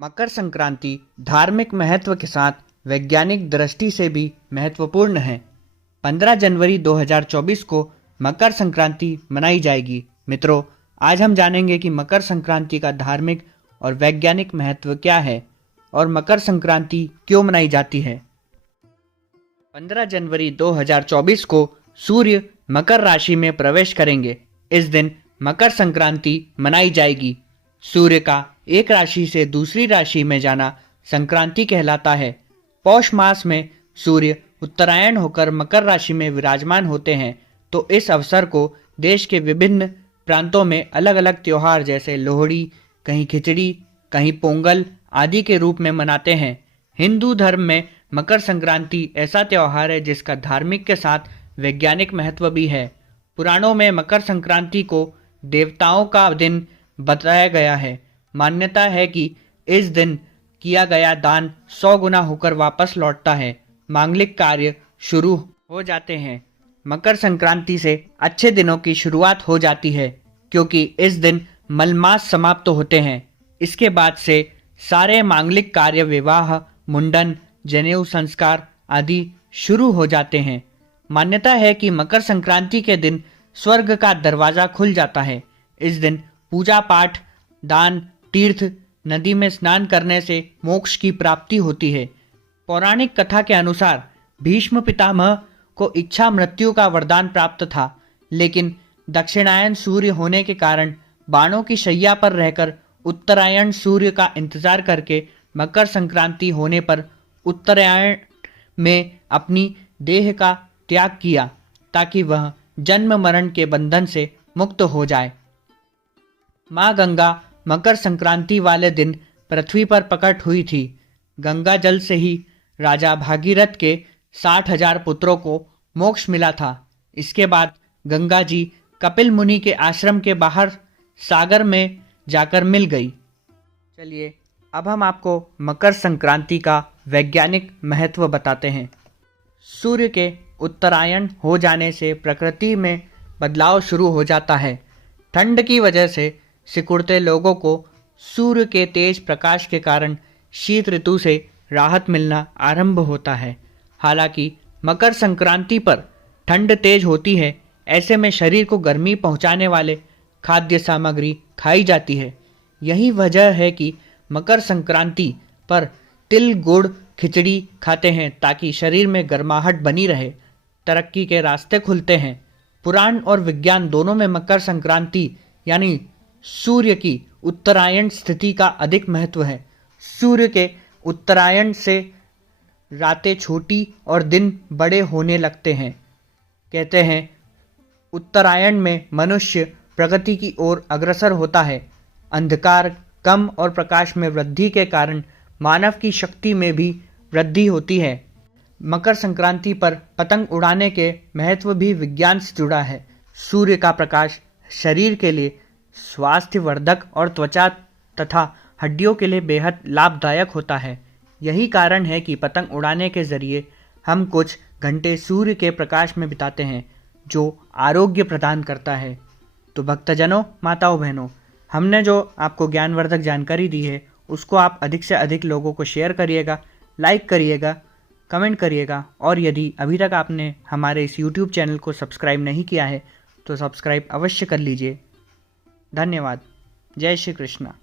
मकर संक्रांति धार्मिक महत्व के साथ वैज्ञानिक दृष्टि से भी महत्वपूर्ण है। 15 जनवरी 2024 को मकर संक्रांति मनाई जाएगी। मित्रों, आज हम जानेंगे कि मकर संक्रांति का धार्मिक और वैज्ञानिक महत्व क्या है और मकर संक्रांति क्यों मनाई जाती है। 15 जनवरी 2024 को सूर्य मकर राशि में प्रवेश करेंगे। इस दिन मकर संक्रांति मनाई जाएगी। सूर्य का एक राशि से दूसरी राशि में जाना संक्रांति कहलाता है। पौष मास में सूर्य उत्तरायण होकर मकर राशि में विराजमान होते हैं, तो इस अवसर को देश के विभिन्न प्रांतों में अलग अलग त्योहार जैसे लोहड़ी, कहीं खिचड़ी, कहीं पोंगल आदि के रूप में मनाते हैं। हिंदू धर्म में मकर संक्रांति ऐसा त्योहार है जिसका धार्मिक के साथ वैज्ञानिक महत्व भी है। पुराणों में मकर संक्रांति को देवताओं का दिन बताया गया है। मान्यता है कि इस दिन किया गया दान 100 गुना होकर वापस लौटता है। मांगलिक कार्य शुरू हो जाते हैं। मकर संक्रांति से अच्छे दिनों की शुरुआत हो जाती है, क्योंकि इस दिन मलमास समाप्त होते हैं। इसके बाद से सारे मांगलिक कार्य, विवाह, मुंडन, जनेऊ संस्कार आदि शुरू हो जाते हैं। मान्यता है कि मकर संक्रांति के दिन स्वर्ग का दरवाजा खुल जाता है। इस दिन पूजा पाठ, दान, तीर्थ, नदी में स्नान करने से मोक्ष की प्राप्ति होती है। पौराणिक कथा के अनुसार भीष्म पितामह को इच्छा मृत्यु का वरदान प्राप्त था, लेकिन दक्षिणायन सूर्य होने के कारण बाणों की शैया पर रहकर उत्तरायण सूर्य का इंतजार करके मकर संक्रांति होने पर उत्तरायण में अपनी देह का त्याग किया, ताकि वह जन्म मरण के बंधन से मुक्त हो जाए। माँ गंगा मकर संक्रांति वाले दिन पृथ्वी पर प्रकट हुई थी। गंगा जल से ही राजा भागीरथ के 60,000 पुत्रों को मोक्ष मिला था। इसके बाद गंगा जी कपिल मुनि के आश्रम के बाहर सागर में जाकर मिल गई। चलिए अब हम आपको मकर संक्रांति का वैज्ञानिक महत्व बताते हैं। सूर्य के उत्तरायण हो जाने से प्रकृति में बदलाव शुरू हो जाता है। ठंड की वजह से सिकुड़ते लोगों को सूर्य के तेज प्रकाश के कारण शीत ऋतु से राहत मिलना आरंभ होता है। हालांकि मकर संक्रांति पर ठंड तेज होती है, ऐसे में शरीर को गर्मी पहुंचाने वाले खाद्य सामग्री खाई जाती है। यही वजह है कि मकर संक्रांति पर तिल, गुड़, खिचड़ी खाते हैं, ताकि शरीर में गर्माहट बनी रहे। तरक्की के रास्ते खुलते हैं। पुराण और विज्ञान दोनों में मकर संक्रांति यानी सूर्य की उत्तरायण स्थिति का अधिक महत्व है। सूर्य के उत्तरायण से रातें छोटी और दिन बड़े होने लगते हैं। कहते हैं उत्तरायण में मनुष्य प्रगति की ओर अग्रसर होता है। अंधकार कम और प्रकाश में वृद्धि के कारण मानव की शक्ति में भी वृद्धि होती है। मकर संक्रांति पर पतंग उड़ाने के महत्व भी विज्ञान से जुड़ा है। सूर्य का प्रकाश शरीर के लिए स्वास्थ्यवर्धक और त्वचा तथा हड्डियों के लिए बेहद लाभदायक होता है। यही कारण है कि पतंग उड़ाने के जरिए हम कुछ घंटे सूर्य के प्रकाश में बिताते हैं, जो आरोग्य प्रदान करता है। तो भक्तजनों, माताओं, बहनों, हमने जो आपको ज्ञानवर्धक जानकारी दी है उसको आप अधिक से अधिक लोगों को शेयर करिएगा, लाइक करिएगा, कमेंट करिएगा, और यदि अभी तक आपने हमारे इस YouTube चैनल को सब्सक्राइब नहीं किया है तो सब्सक्राइब अवश्य कर लीजिए। धन्यवाद। जय श्री कृष्णा।